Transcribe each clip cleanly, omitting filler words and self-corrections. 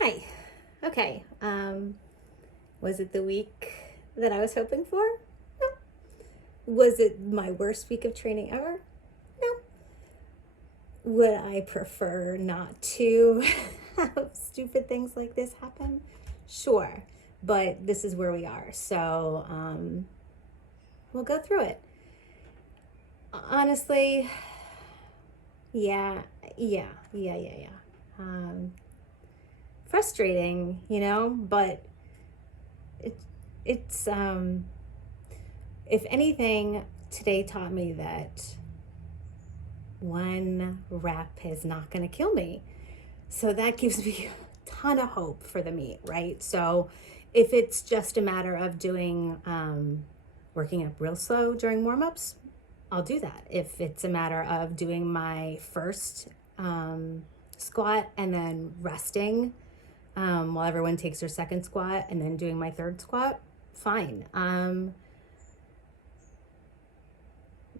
Hi. Okay. Was it the week that I was hoping for? No. Was it my worst week of training ever? No. Would I prefer not to have stupid things like this happen? Sure. But this is where we are. So, we'll go through it. Honestly, yeah. Frustrating, but it, it's if anything, today taught me that one rep is not going to kill me. So that gives me a ton of hope for the meet, right? So if it's just a matter of doing working up real slow during warm-ups, I'll do that. If it's a matter of doing my first squat and then resting while everyone takes their second squat and then doing my third squat, fine.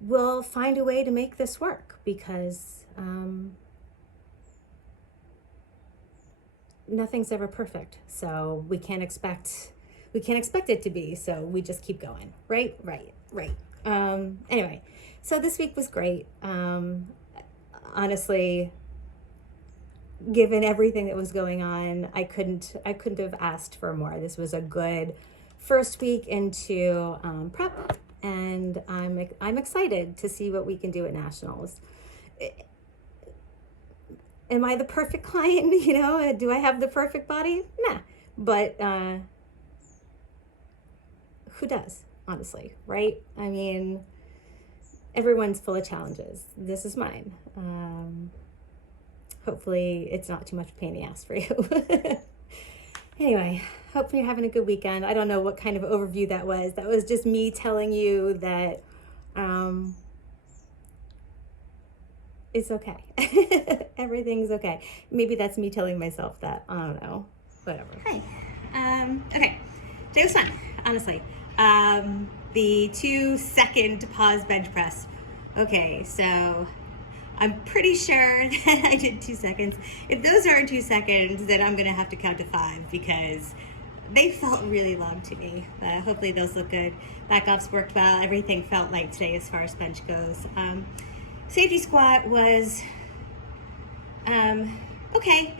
We'll find a way to make this work because nothing's ever perfect. So we can't expect it to be. So we just keep going. Right. Anyway, so this week was great. Honestly, given everything that was going on, I couldn't have asked for more. This was a good first week into prep, and I'm excited to see what we can do at nationals. Am I the perfect client? Do I have the perfect body? Nah, but who does? Honestly, right? I mean, everyone's full of challenges. This is mine. Hopefully it's not too much pain in the ass for you. Anyway, hopefully you're having a good weekend. I don't know what kind of overview that was. That was just me telling you that it's okay. Everything's okay. Maybe that's me telling myself that. I don't know. Whatever. Hi. Okay. Today was fun, honestly. The 2-second pause bench press. Okay, so I'm pretty sure that I did 2 seconds. If those are 2 seconds, then I'm gonna have to count to 5 because they felt really long to me. Hopefully those look good. Back-offs worked well. Everything felt like today as far as bench goes. Safety squat was okay.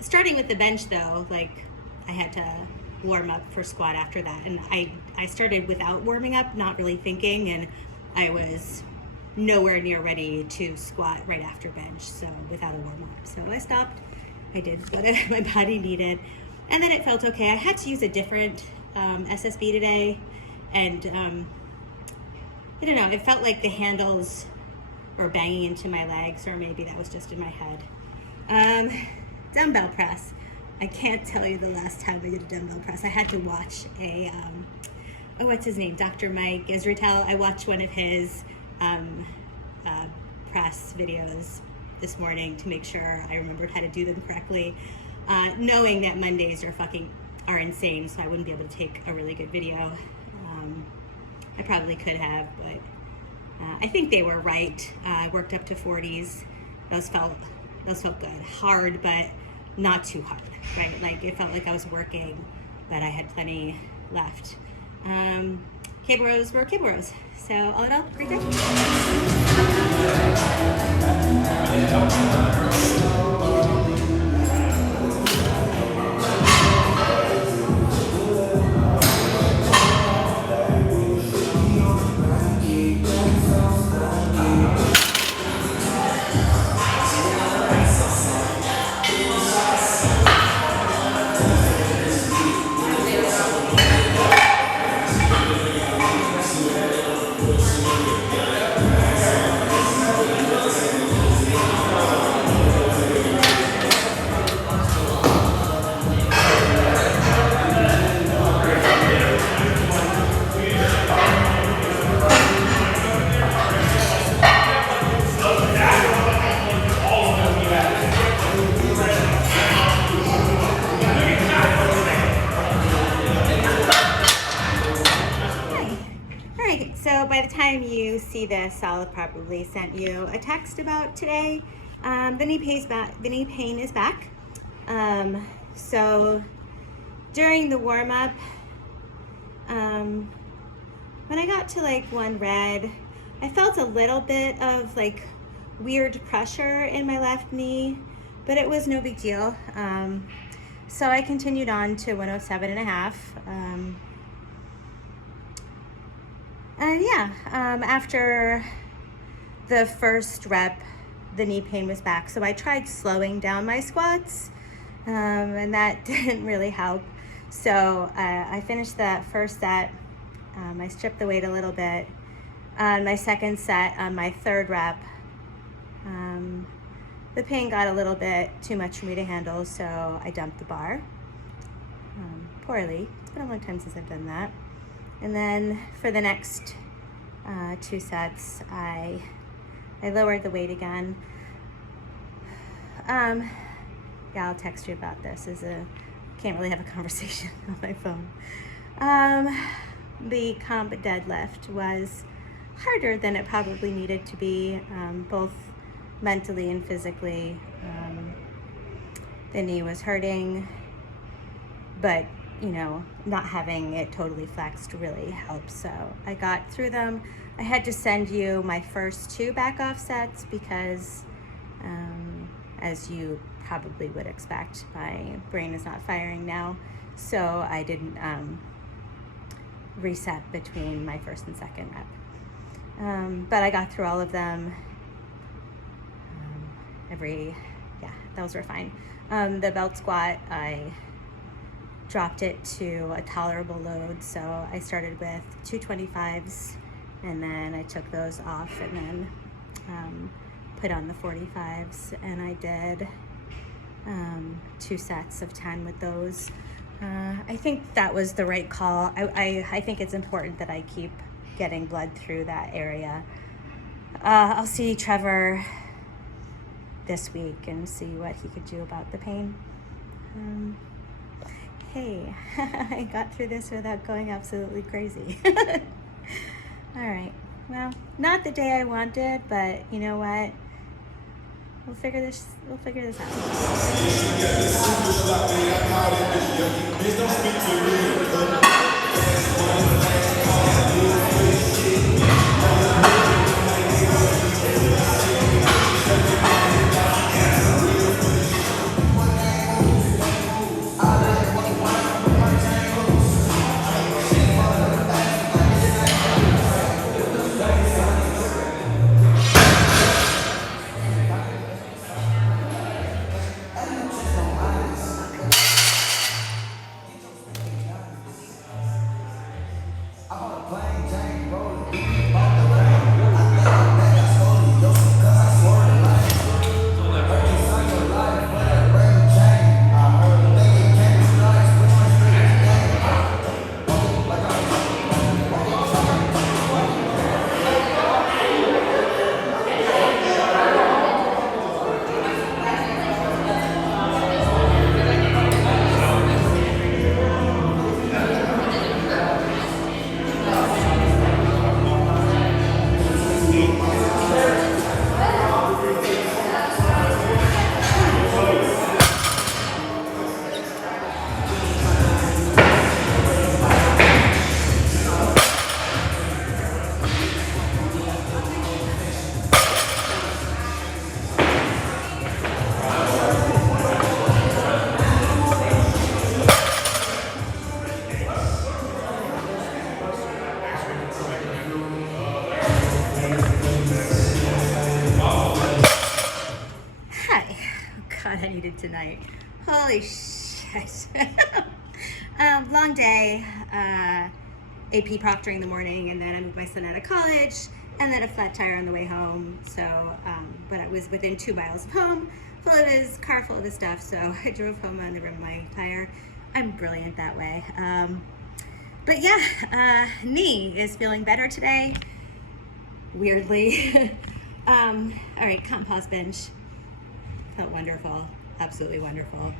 Starting with the bench though, like I had to warm up for squat after that, and I started without warming up, not really thinking, and I was nowhere near ready to squat right after bench, so without a warm up. So I stopped. I did what my body needed, and then it felt okay. I had to use a different SSB today, and I don't know, it felt like the handles were banging into my legs, or maybe that was just in my head. Dumbbell press. I can't tell you the last time I did a dumbbell press. I had to watch what's his name? Dr. Mike Israetel. I watched one of his press videos this morning to make sure I remembered how to do them correctly, knowing that Mondays are insane, so I wouldn't be able to take a really good video. I probably could have, but I think they were right. I worked up to 40s. Those felt good. Hard, but not too hard, right? Like it felt like I was working, but I had plenty left. Cable rows were cable rows. So all in all, great day. So by the time you see this, I'll have probably sent you a text about today. The knee pain is back. So during the warm-up, when I got to like one red, I felt a little bit of like weird pressure in my left knee, but it was no big deal. So I continued on to 107.5. And yeah, after the first rep, the knee pain was back. So I tried slowing down my squats, and that didn't really help. So I finished that first set. I stripped the weight a little bit. On my second set, on my third rep, the pain got a little bit too much for me to handle, so I dumped the bar poorly. It's been a long time since I've done that. And then for the next 2 sets, I lowered the weight again. Yeah, I'll text you about this. Can't really have a conversation on my phone. The comp deadlift was harder than it probably needed to be, both mentally and physically. The knee was hurting, but you know, not having it totally flexed really helps. So I got through them. I had to send you my first 2 back off sets because, as you probably would expect, my brain is not firing now. So I didn't reset between my first and second rep. But I got through all of them. Those were fine. The belt squat, I dropped it to a tolerable load. So I started with 225s, and then I took those off and then put on the 45s, and I did 2 sets of 10 with those. I think that was the right call. I think it's important that I keep getting blood through that area. I'll see Trevor this week and see what he could do about the pain. Hey, I got through this without going absolutely crazy. All right, well, not the day I wanted, but you know what? We'll figure this out. God, I needed tonight. Holy shit. Long day, AP proctoring in the morning, and then I moved my son out of college, and then a flat tire on the way home. So, but I was within 2 miles of home, full of his car, full of his stuff. So I drove home on the rim of my tire. I'm brilliant that way. But yeah, knee is feeling better today, weirdly. All right, comp pause bench. Felt wonderful, absolutely wonderful.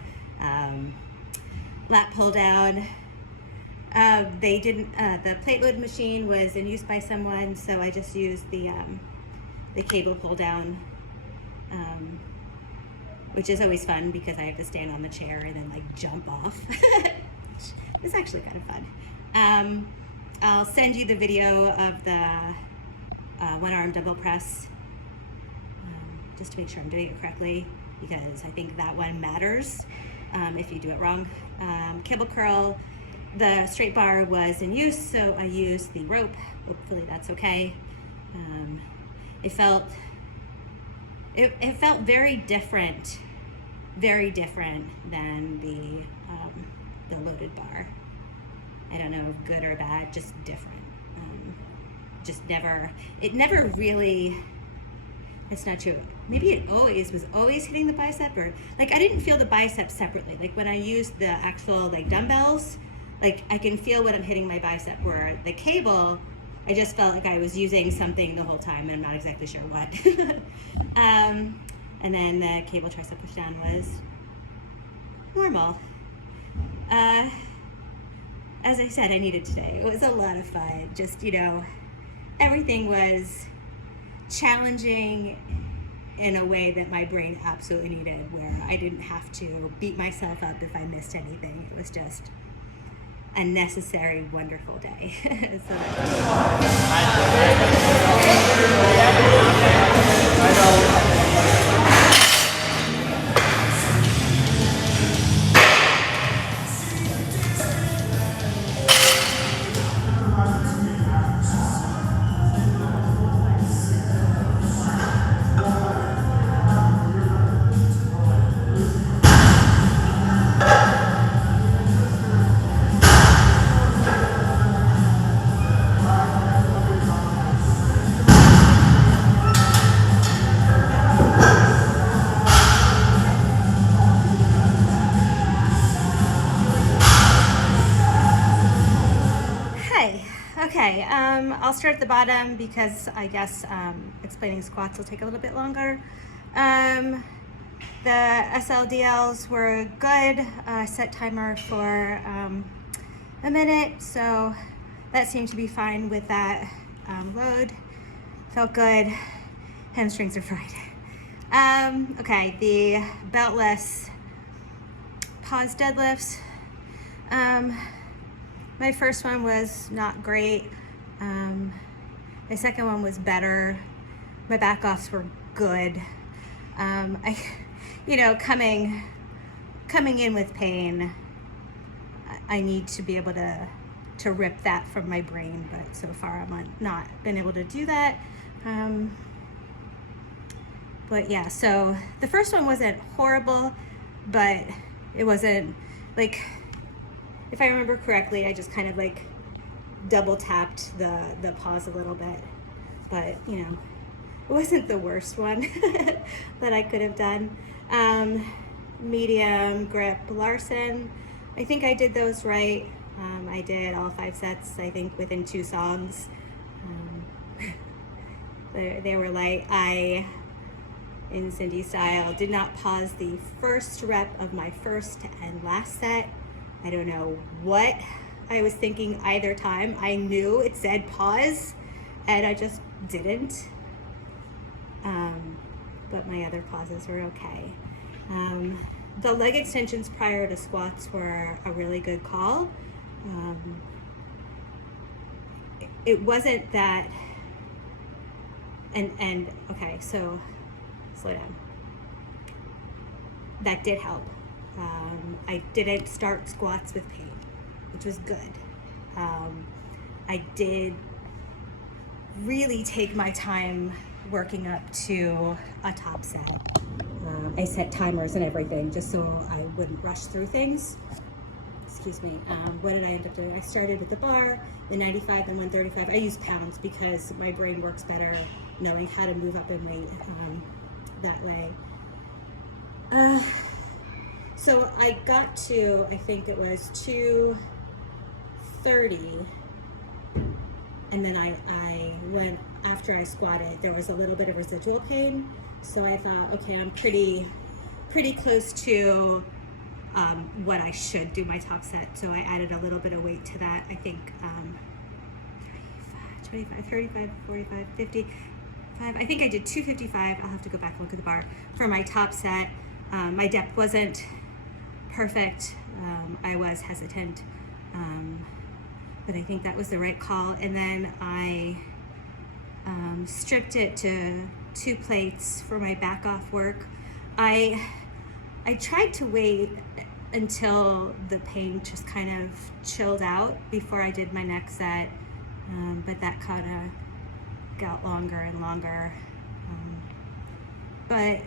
Lat pull down. They didn't. The plate load machine was in use by someone, so I just used the cable pull down which is always fun because I have to stand on the chair and then like jump off. It's actually kind of fun. I'll send you the video of the one arm dumbbell press just to make sure I'm doing it correctly, because I think that one matters if you do it wrong. Cable curl, the straight bar was in use, so I used the rope. Hopefully that's okay. It felt very different than the loaded bar. I don't know if good or bad, just different. It never really, it's not true. Maybe it was always hitting the bicep, or like I didn't feel the bicep separately. Like when I used the actual like dumbbells, like I can feel when I'm hitting my bicep, where the cable, I just felt like I was using something the whole time and I'm not exactly sure what. And then the cable tricep push down was normal. As I said, I needed today. It was a lot of fun. Just, everything was challenging in a way that my brain absolutely needed, where I didn't have to beat myself up if I missed anything. It was just a necessary, wonderful day. Okay, I'll start at the bottom because I guess explaining squats will take a little bit longer. The SLDLs were good. I set timer for a minute, so that seemed to be fine with that load. Felt good. Hamstrings are fried. Okay, the beltless pause deadlifts. My first one was not great. My second one was better. My back offs were good. Coming in with pain, I need to be able to rip that from my brain, but so far I'm not been able to do that. But yeah, so the first one wasn't horrible, but it wasn't like, if I remember correctly, I just kind of like double tapped the pause a little bit, but it wasn't the worst one that I could have done. Medium grip Larson, I think I did those right. I did all 5 sets, I think, within 2 songs. They were light. I, in Cindy style, did not pause the first rep of my first and last set. I don't know what I was thinking either time. I knew it said pause and I just didn't. But my other pauses were okay. The leg extensions prior to squats were a really good call. It wasn't that, and okay, so slow down. That did help. I didn't start squats with pain, which was good. I did really take my time working up to a top set. I set timers and everything just so I wouldn't rush through things. Excuse me. What did I end up doing? I started with the bar, the 95 and 135. I use pounds because my brain works better knowing how to move up in weight that way. So I got to, I think it was 230, and then I went, after I squatted, there was a little bit of residual pain, so I thought, okay, I'm pretty close to what I should do my top set, so I added a little bit of weight to that. I think 25, 35, 45, 55, I think I did 255, I'll have to go back and look at the bar, for my top set. My depth wasn't perfect. I was hesitant, but I think that was the right call. And then I stripped it to 2 plates for my back off work. I tried to wait until the pain just kind of chilled out before I did my next set, but that kind of got longer and longer. But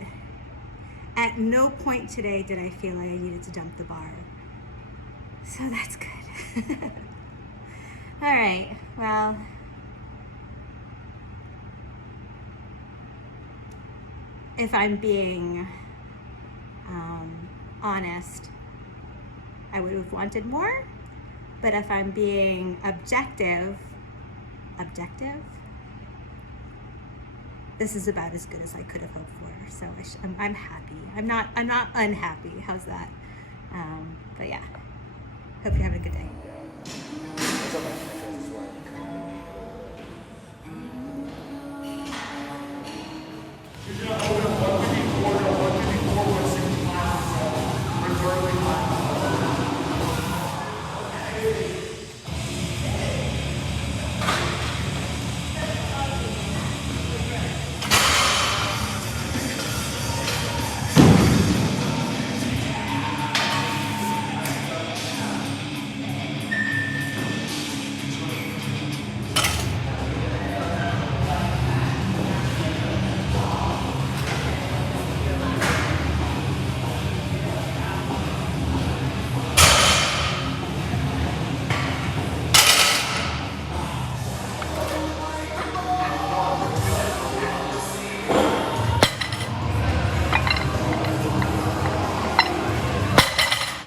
at no point today did I feel like I needed to dump the bar. So that's good. All right, well, if I'm being honest, I would have wanted more, but if I'm being objective, this is about as good as I could have hoped for. So I'm happy. I'm not unhappy. How's that? But yeah, hope you're having a good day. What's up, my friends? It's work.